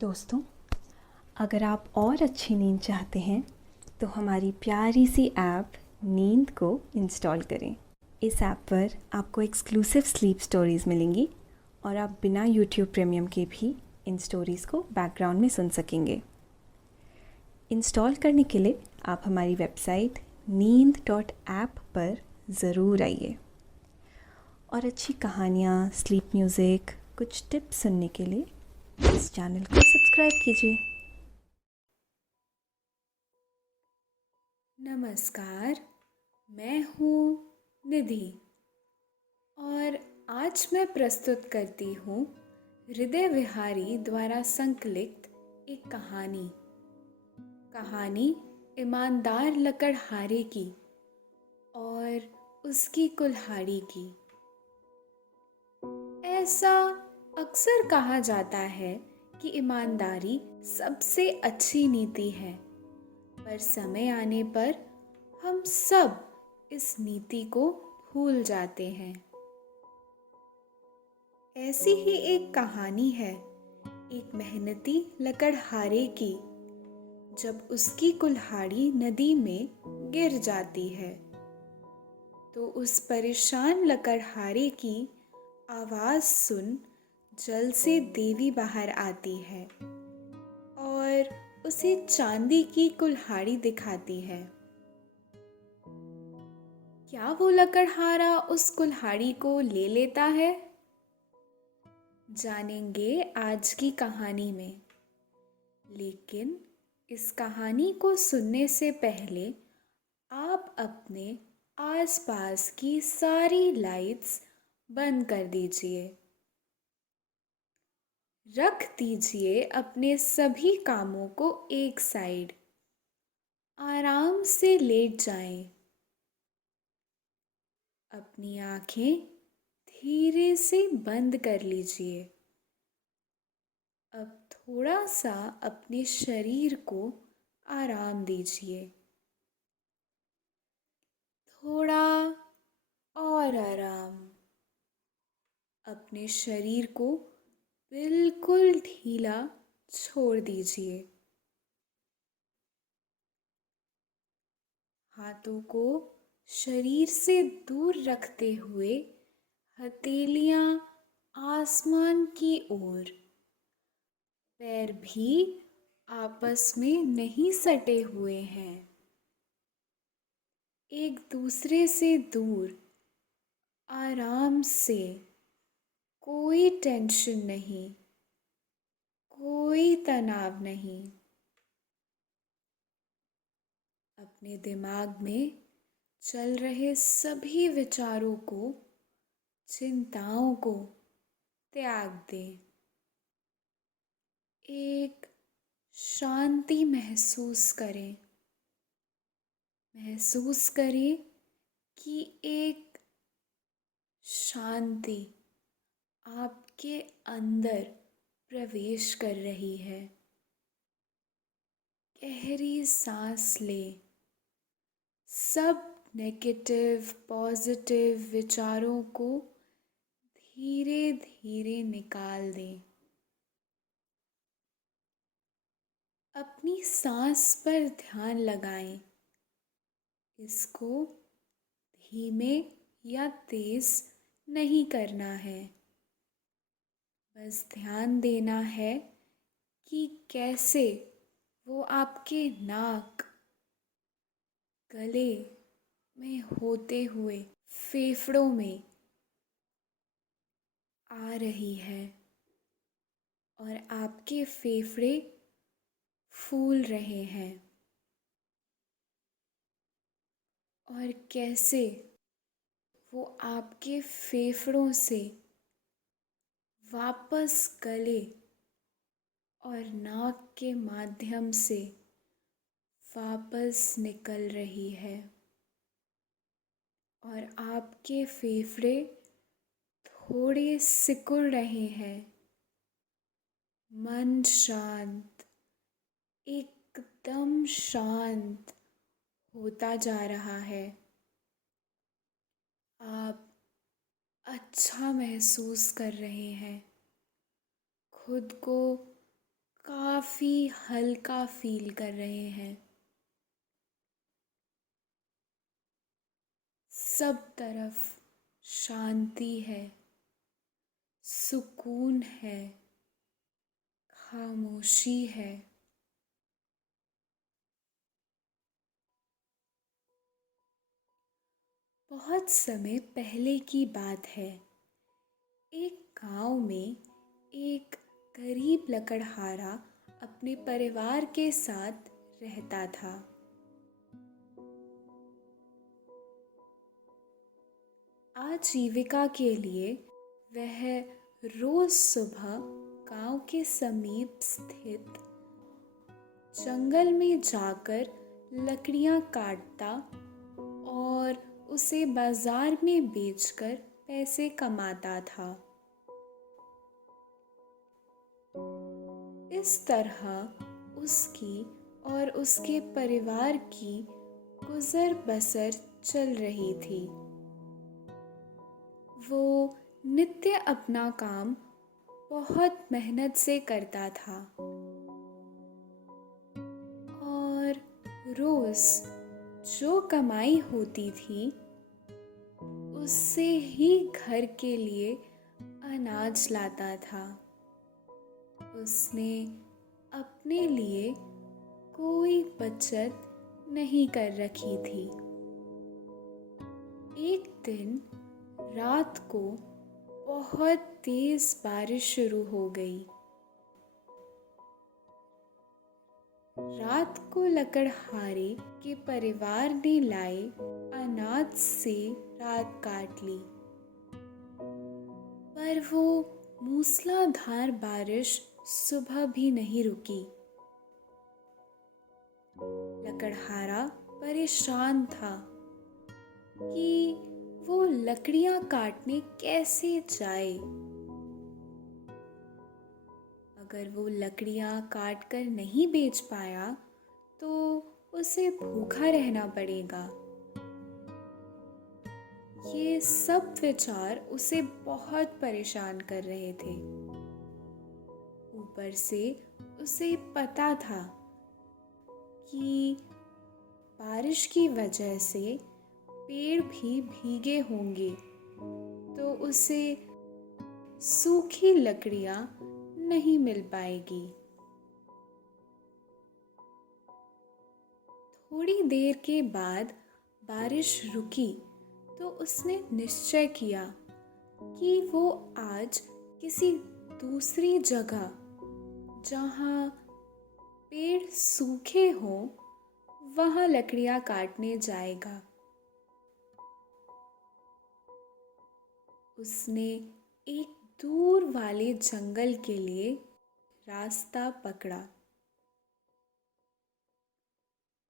दोस्तों, अगर आप और अच्छी नींद चाहते हैं तो हमारी प्यारी सी ऐप नींद को इंस्टॉल करें। इस ऐप पर आपको एक्सक्लूसिव स्लीप स्टोरीज़ मिलेंगी और आप बिना यूट्यूब प्रीमियम के भी इन स्टोरीज़ को बैकग्राउंड में सुन सकेंगे। इंस्टॉल करने के लिए आप हमारी वेबसाइट neend.app पर ज़रूर आइए और अच्छी कहानियाँ, स्लीप म्यूज़िक, कुछ टिप्स सुनने के लिए इस चैनल को सब्सक्राइब कीजिए। नमस्कार, मैं हूँ निधि और आज मैं प्रस्तुत करती हूँ हृदय विहारी द्वारा संकलित एक कहानी ईमानदार लकड़हारे की और उसकी कुल्हाड़ी की। ऐसा अक्सर कहा जाता है कि ईमानदारी सबसे अच्छी नीति है, पर समय आने पर हम सब इस नीति को भूल जाते हैं। ऐसी ही एक कहानी है एक मेहनती लकड़हारे की। जब उसकी कुल्हाड़ी नदी में गिर जाती है तो उस परेशान लकड़हारे की आवाज़ सुन जल से देवी बाहर आती है और उसे चांदी की कुल्हाड़ी दिखाती है। क्या वो लकड़हारा उस कुल्हाड़ी को ले लेता है? जानेंगे आज की कहानी में। लेकिन इस कहानी को सुनने से पहले आप अपने आसपास की सारी लाइट्स बंद कर दीजिए। रख दीजिए अपने सभी कामों को एक साइड। आराम से लेट जाएं। अपनी आंखें धीरे से बंद कर लीजिए। अब थोड़ा सा अपने शरीर को आराम दीजिए। थोड़ा और आराम। अपने शरीर को बिल्कुल ढीला छोड़ दीजिए। हाथों को शरीर से दूर रखते हुए हथेलियां आसमान की ओर। पैर भी आपस में नहीं सटे हुए हैं, एक दूसरे से दूर। आराम से, कोई टेंशन नहीं, कोई तनाव नहीं। अपने दिमाग में चल रहे सभी विचारों को, चिंताओं को त्याग दें। एक शांति महसूस करें। महसूस करें कि एक शांति आपके अंदर प्रवेश कर रही है। गहरी सांस लें। सब नेगेटिव पॉजिटिव विचारों को धीरे धीरे निकाल दें। अपनी सांस पर ध्यान लगाएं। इसको धीमे या तेज नहीं करना है। बस ध्यान देना है कि कैसे वो आपके नाक, गले में होते हुए फेफड़ों में आ रही है और आपके फेफड़े फूल रहे हैं। और कैसे वो आपके फेफड़ों से वापस गले और नाक के माध्यम से वापस निकल रही है और आपके फेफड़े थोड़े सिकुड़ रहे हैं। मन शांत, एकदम शांत होता जा रहा है। आप अच्छा महसूस कर रहे हैं। खुद को काफी हल्का फील कर रहे हैं। सब तरफ शांति है, सुकून है, खामोशी है। बहुत समय पहले की बात है। एक गांव में एक गरीब लकड़हारा अपने परिवार के साथ रहता था। आजीविका के लिए वह रोज सुबह गांव के समीप स्थित जंगल में जाकर लकड़ियां काटता और उसे बाजार में बेचकर पैसे कमाता था। इस तरह उसकी और उसके परिवार की गुजर बसर चल रही थी। वो नित्य अपना काम बहुत मेहनत से करता था और रोज जो कमाई होती थी उससे ही घर के लिए अनाज लाता था। उसने अपने लिए कोई बचत नहीं कर रखी थी। एक दिन रात को बहुत तेज बारिश शुरू हो गई। रात को लकड़हारे के परिवार ने लाए अनाज से रात काट ली। पर वो मूसलाधार बारिश सुबह भी नहीं रुकी। लकड़हारा परेशान था कि वो लकड़ियां काटने कैसे जाए। अगर वो लकड़ियां काट कर नहीं बेच पाया तो उसे भूखा रहना पड़ेगा। ये सब विचार उसे बहुत परेशान कर रहे थे। ऊपर से उसे पता था कि बारिश की वजह से पेड़ भी भीगे होंगे, तो उसे सूखी लकड़ियां नहीं मिल पाएगी। थोड़ी देर के बाद बारिश रुकी तो उसने निश्चय किया कि वो आज किसी दूसरी जगह जहाँ पेड़ सूखे हों वहाँ लकड़ियाँ काटने जाएगा। उसने एक दूर वाले जंगल के लिए रास्ता पकड़ा।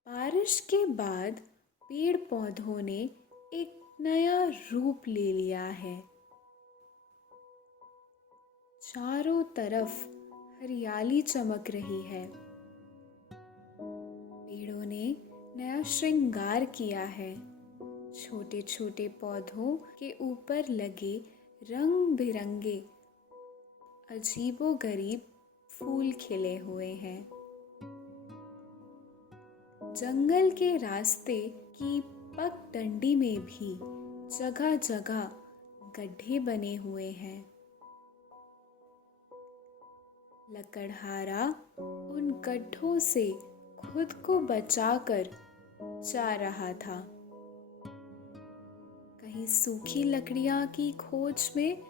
बारिश के बाद पेड़ पौधों ने एक नया रूप ले लिया है। चारों तरफ हरियाली चमक रही है। पेड़ों ने नया श्रृंगार किया है। छोटे छोटे पौधों के ऊपर लगे रंग बिरंगे अजीबोगरीब फूल खिले हुए हैं। जंगल के रास्ते की पगडंडी में भी जगह जगह गड्ढे बने हुए हैं। लकड़हारा उन गड्ढों से खुद को बचाकर जा रहा था। कहीं सूखी लकड़ियां की खोज में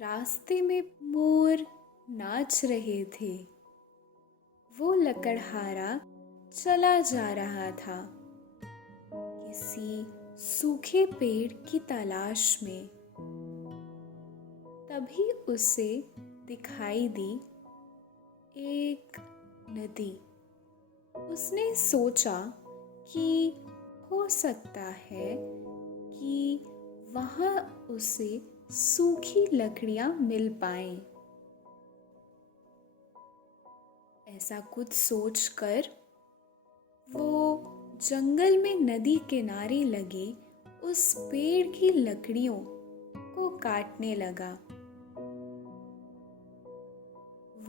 रास्ते में मोर नाच रहे थे। वो लकड़हारा चला जा रहा था किसी सूखे पेड़ की तलाश में। तभी उसे दिखाई दी एक नदी। उसने सोचा कि हो सकता है कि वहाँ उसे सूखी लकड़ियाँ मिल पाएं। ऐसा कुछ सोचकर वो जंगल में नदी किनारे लगे उस पेड़ की लकड़ियों को काटने लगा।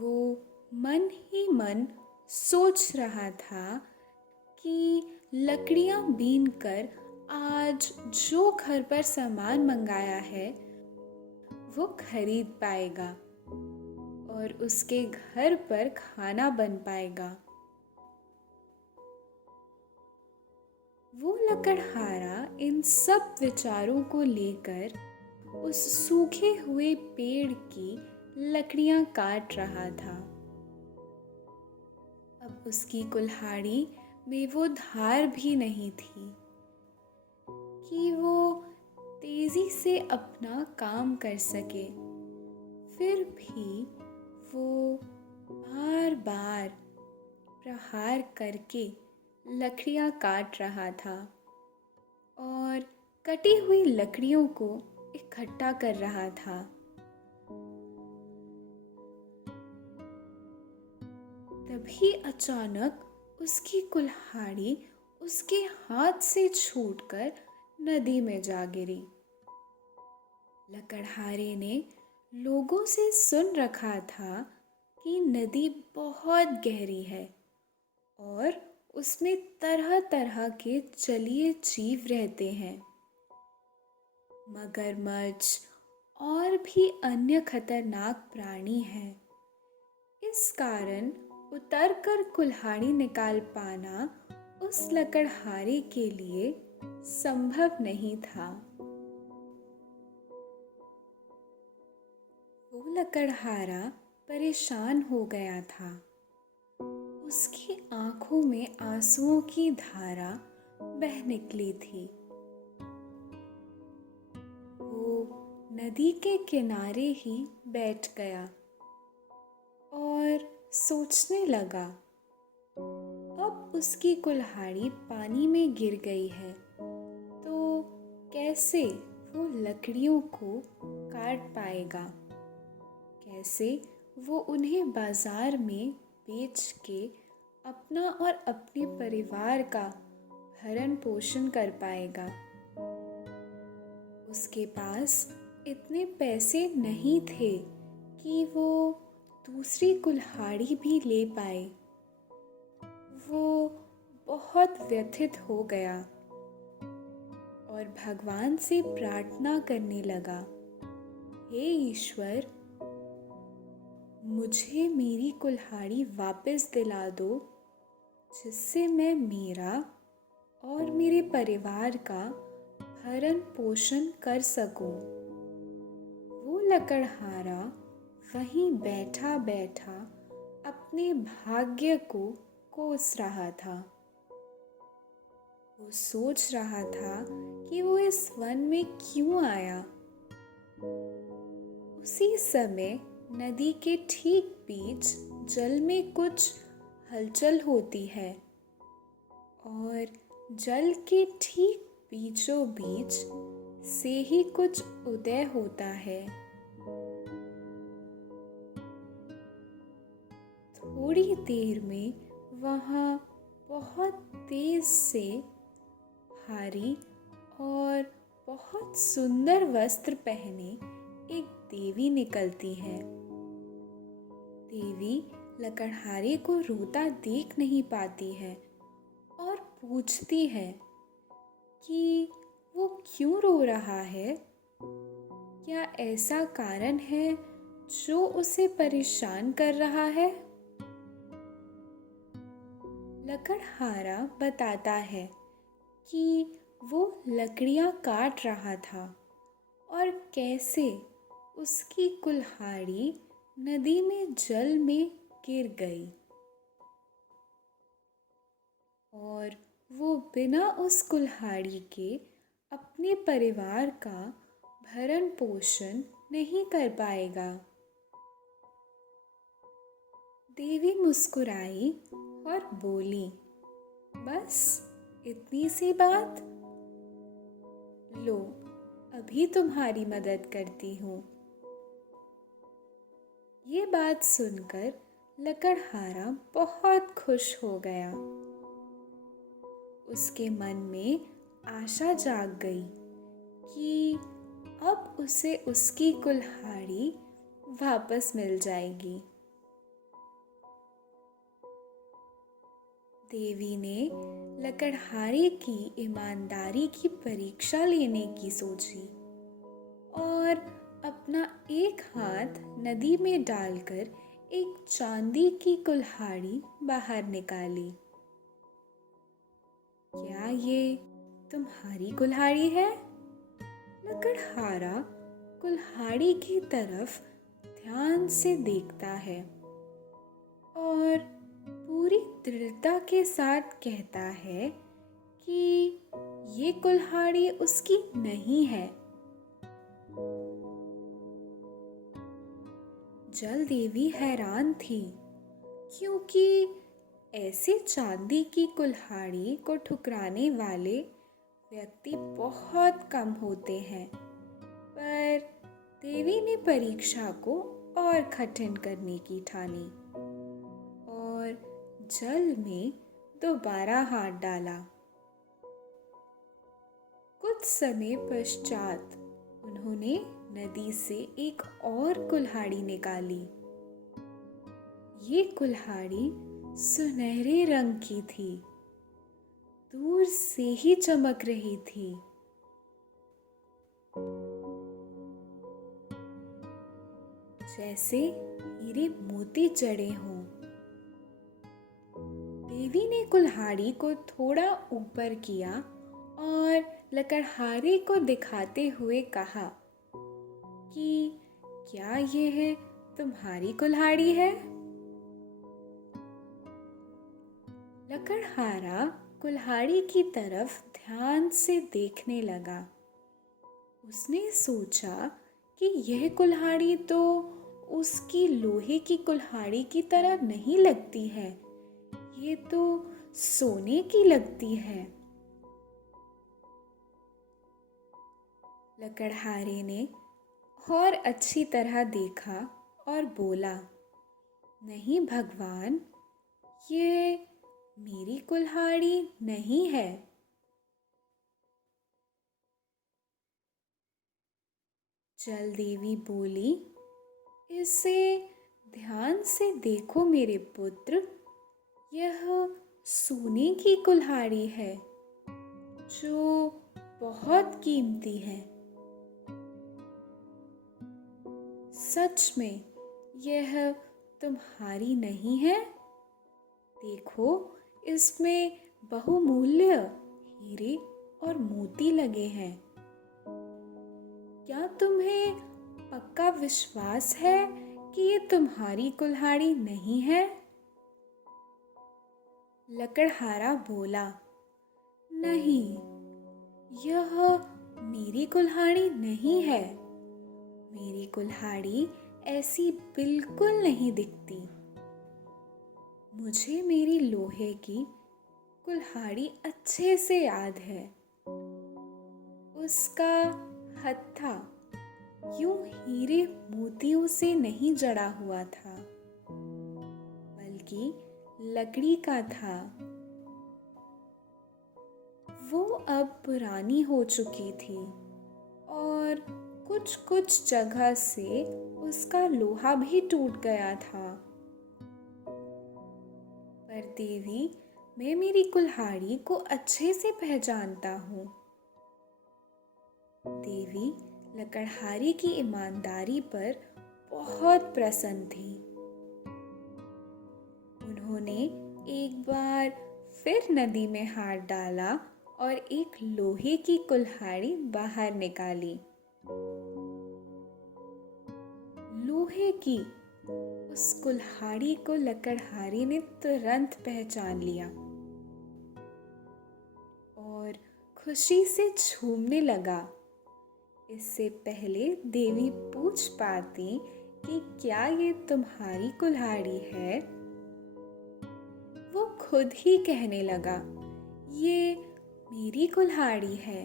वो मन ही मन सोच रहा था कि लकड़ियां बीन कर आज जो घर पर सामान मंगाया है वो खरीद पाएगा और उसके घर पर खाना बन पाएगा। वो लकड़हारा इन सब विचारों को लेकर उस सूखे हुए पेड़ की लकड़ियां काट रहा था। अब उसकी कुल्हाड़ी में वो धार भी नहीं थी कि वो तेजी से अपना काम कर सके। फिर भी वो बार बार प्रहार करके लकड़ियां काट रहा था और कटी हुई लकड़ियों को इकट्ठा कर रहा था। तभी अचानक उसकी कुल्हाड़ी उसके हाथ से छूटकर नदी में जा गिरी। लकड़हारे ने लोगों से सुन रखा था कि नदी बहुत गहरी है और उसमें तरह तरह के जलीय जीव रहते हैं। मगरमच्छ और भी अन्य खतरनाक प्राणी हैं। इस कारण उतरकर कुल्हाड़ी निकाल पाना उस लकड़हारे के लिए संभव नहीं था। वो लकड़हारा परेशान हो गया था। उसकी आंखों में आंसुओं की धारा बह निकली थी। वो नदी के किनारे ही बैठ गया और सोचने लगा। अब उसकी कुल्हाड़ी पानी में गिर गई है तो कैसे वो लकड़ियों को काट पाएगा, कैसे वो उन्हें बाजार में बेच के अपना और अपने परिवार का भरण पोषण कर पाएगा। उसके पास इतने पैसे नहीं थे कि वो दूसरी कुल्हाड़ी भी ले पाए। वो बहुत व्यथित हो गया और भगवान से प्रार्थना करने लगा, हे ईश्वर, मुझे मेरी कुल्हाड़ी वापस दिला दो जिससे मैं मेरा और मेरे परिवार का भरण पोषण कर सकूं। वो लकड़हारा वहीं बैठा बैठा अपने भाग्य को कोस रहा था। वो सोच रहा था कि वो इस वन में क्यों आया। उसी समय नदी के ठीक बीच जल में कुछ हलचल होती है और जल के ठीक बीचों बीच से ही कुछ उदय होता है। थोड़ी देर में वहाँ बहुत तेज से भारी और बहुत सुंदर वस्त्र पहने एक देवी निकलती है। देवी लकड़हारे को रोता देख नहीं पाती है और पूछती है कि वो क्यों रो रहा है। क्या ऐसा कारण है जो उसे परेशान कर रहा है? लकड़हारा बताता है कि वो लकड़ियां काट रहा था और कैसे उसकी कुल्हाड़ी नदी में जल में गिर गई और वो बिना उस कुल्हाड़ी के अपने परिवार का भरण पोषण नहीं कर पाएगा। देवी मुस्कुराई और बोली, बस इतनी सी बात? लो, अभी तुम्हारी मदद करती हूँ। ये बात सुनकर लकड़हारा बहुत खुश हो गया। उसके मन में आशा जाग गई कि अब उसे उसकी कुल्हाड़ी वापस मिल जाएगी। देवी ने लकड़हारे की ईमानदारी की परीक्षा लेने की सोची और अपना एक हाथ नदी में डालकर एक चांदी की कुल्हाड़ी बाहर निकाली। क्या ये तुम्हारी कुल्हाड़ी है? लकड़हारा कुल्हाड़ी की तरफ ध्यान से देखता है और पूरी दृढ़ता के साथ कहता है कि ये कुल्हाड़ी उसकी नहीं है। जल देवी हैरान थी क्योंकि ऐसे चांदी की कुल्हाड़ी को ठुकराने वाले व्यक्ति बहुत कम होते हैं, पर देवी ने परीक्षा को और कठिन करने की ठानी और जल में दोबारा हाथ डाला। कुछ समय पश्चात उन्होंने नदी से एक और कुल्हाड़ी निकाली। ये कुल्हाड़ी सुनहरे रंग की थी, दूर से ही चमक रही थी। जैसे हीरे मोती जड़े हों। देवी ने कुल्हाड़ी को थोड़ा ऊपर किया और लकड़हारे को दिखाते हुए कहा कि क्या ये है तुम्हारी कुल्हाड़ी है? लकड़हारा कुल्हाड़ी की तरफ ध्यान से देखने लगा। उसने सोचा कि यह कुल्हाड़ी तो उसकी लोहे की कुल्हाड़ी की तरह नहीं लगती है, ये तो सोने की लगती है। लकड़हारे ने और अच्छी तरह देखा और बोला, नहीं भगवान, ये मेरी कुल्हाड़ी नहीं है। जल देवी बोली, इसे ध्यान से देखो मेरे पुत्र, यह सोने की कुल्हाड़ी है जो बहुत कीमती है। सच में यह तुम्हारी नहीं है? देखो, इसमें बहुमूल्य हीरे और मोती लगे हैं। क्या तुम्हें पक्का विश्वास है कि ये तुम्हारी कुल्हाड़ी नहीं है? लकड़हारा बोला, नहीं, यह मेरी कुल्हाड़ी नहीं है। मेरी कुल्हाड़ी ऐसी बिल्कुल नहीं दिखती। मुझे मेरी लोहे की कुल्हाड़ी अच्छे से याद है। उसका हत्था यूं हीरे मोतियों से नहीं जड़ा हुआ था, बल्कि लकड़ी का था। वो अब पुरानी हो चुकी थी और कुछ जगह से उसका लोहा भी टूट गया था। पर देवी, मैं मेरी कुल्हाड़ी को अच्छे से पहचानता हूँ। देवी लकड़हारे की ईमानदारी पर बहुत प्रसन्न थी। उन्होंने एक बार फिर नदी में हाथ डाला और एक लोहे की कुल्हाड़ी बाहर निकाली। लोहे की उस कुल्हाड़ी को लकड़हारे ने तुरंत पहचान लिया और खुशी से झूमने लगा। इससे पहले देवी पूछ पाती कि क्या ये तुम्हारी कुल्हाड़ी है, वो खुद ही कहने लगा, ये मेरी कुल्हाड़ी है।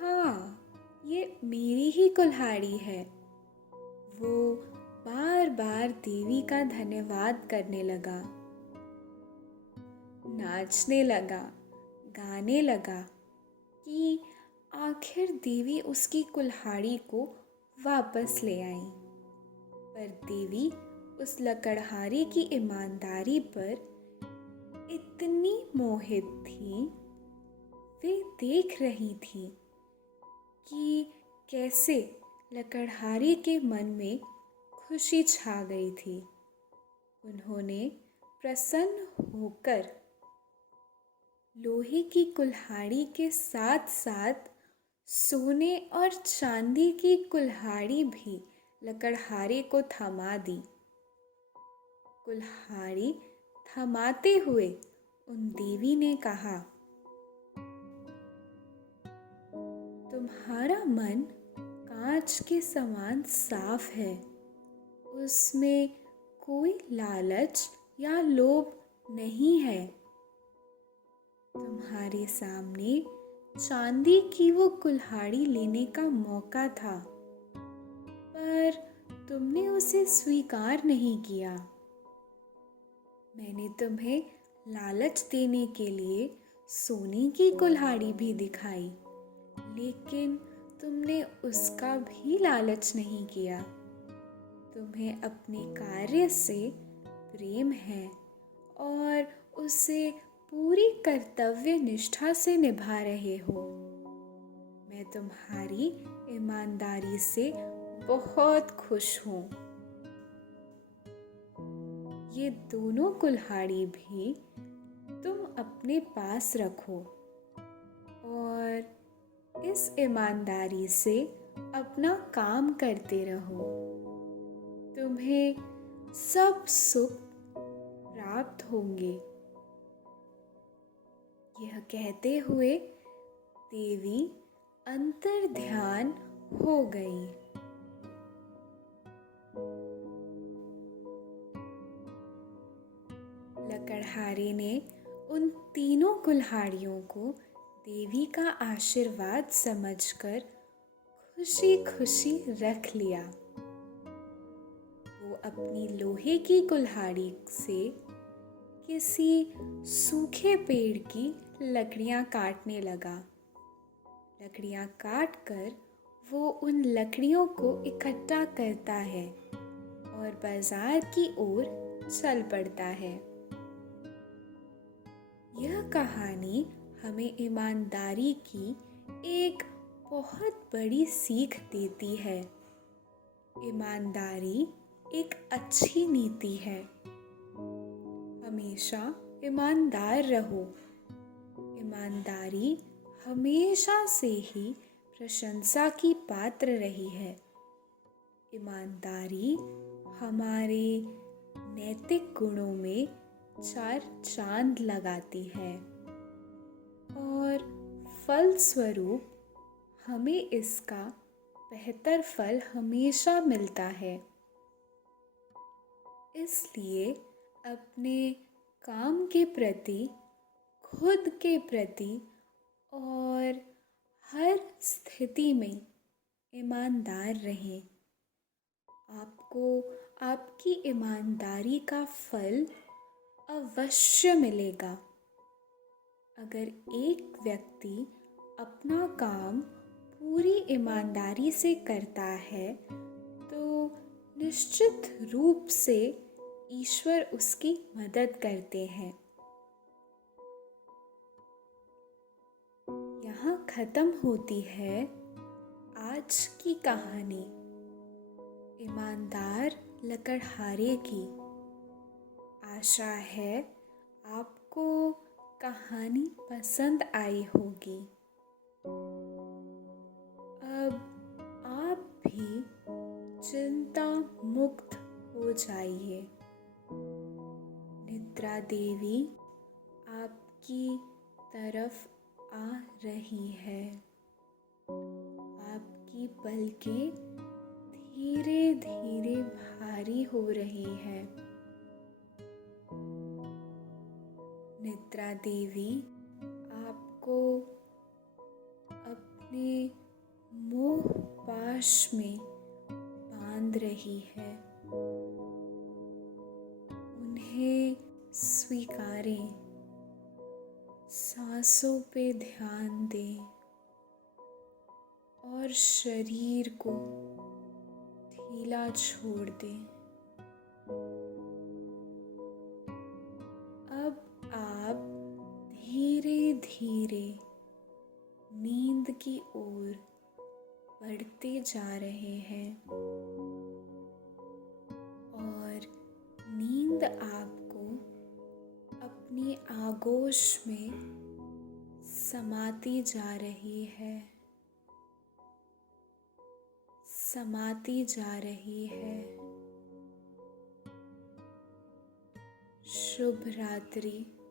हाँ, ये मेरी ही कुल्हाड़ी है। वो बार बार देवी का धन्यवाद करने लगा, नाचने लगा, गाने लगा कि आखिर देवी उसकी कुल्हाड़ी को वापस ले आई। पर देवी उस लकड़हारे की ईमानदारी पर इतनी मोहित थी, वे देख रही थी कि कैसे लकड़हारे के मन में खुशी छा गई थी। उन्होंने प्रसन्न होकर लोहे की कुल्हाड़ी के साथ साथ सोने और चांदी की कुल्हाड़ी भी लकड़हारे को थमा दी। कुल्हाड़ी थमाते हुए उन देवी ने कहा, तुम्हारा मन कांच के समान साफ है, उसमें कोई लालच या लोभ नहीं है। तुम्हारे सामने चांदी की वो कुल्हाड़ी लेने का मौका था, पर तुमने उसे स्वीकार नहीं किया। मैंने तुम्हें लालच देने के लिए सोने की कुल्हाड़ी भी दिखाई, लेकिन तुमने उसका भी लालच नहीं किया। तुम्हें अपने कार्य से प्रेम है और उसे पूरी कर्तव्य निष्ठा से निभा रहे हो। मैं तुम्हारी ईमानदारी से बहुत खुश हूँ। ये दोनों कुल्हाड़ी भी तुम अपने पास रखो और इस ईमानदारी से अपना काम करते रहो। तुम्हें सब सुख प्राप्त होंगे। यह कहते हुए देवी अंतर ध्यान हो गई। लकड़हारे ने उन तीनों कुल्हाड़ियों को देवी का आशीर्वाद समझकर खुशी खुशी रख लिया। वो अपनी लोहे की कुल्हाड़ी से किसी सूखे पेड़ की लकड़ियाँ काटने लगा। लकड़ियाँ काट कर वो उन लकड़ियों को इकट्ठा करता है और बाजार की ओर चल पड़ता है। यह कहानी हमें ईमानदारी की एक बहुत बड़ी सीख देती है। ईमानदारी एक अच्छी नीति है। हमेशा ईमानदार रहो। ईमानदारी हमेशा से ही प्रशंसा की पात्र रही है। ईमानदारी हमारे नैतिक गुणों में चार चांद लगाती है और फलस्वरूप हमें इसका बेहतर फल हमेशा मिलता है। इसलिए अपने काम के प्रति, खुद के प्रति और हर स्थिति में ईमानदार रहें। आपको आपकी ईमानदारी का फल अवश्य मिलेगा। अगर एक व्यक्ति अपना काम पूरी ईमानदारी से करता है तो निश्चित रूप से ईश्वर उसकी मदद करते हैं। यहाँ खत्म होती है आज की कहानी ईमानदार लकड़हारे की। आशा है आपको कहानी पसंद आई होगी। अब आप भी चिंता मुक्त हो जाइए। निद्रा देवी आपकी तरफ आ रही है। आपकी पलकें धीरे धीरे भारी हो रही हैं। निद्रा देवी आपको अपने मोह पाश में बांध रही है। उन्हें स्वीकारें, सांसों पे ध्यान दें और शरीर को ढीला छोड़ दें। अब आप धीरे धीरे नींद की ओर बढ़ते जा रहे हैं और नींद आपको अपनी आगोश में समाती जा रही है, समाती जा रही है। शुभ रात्रि।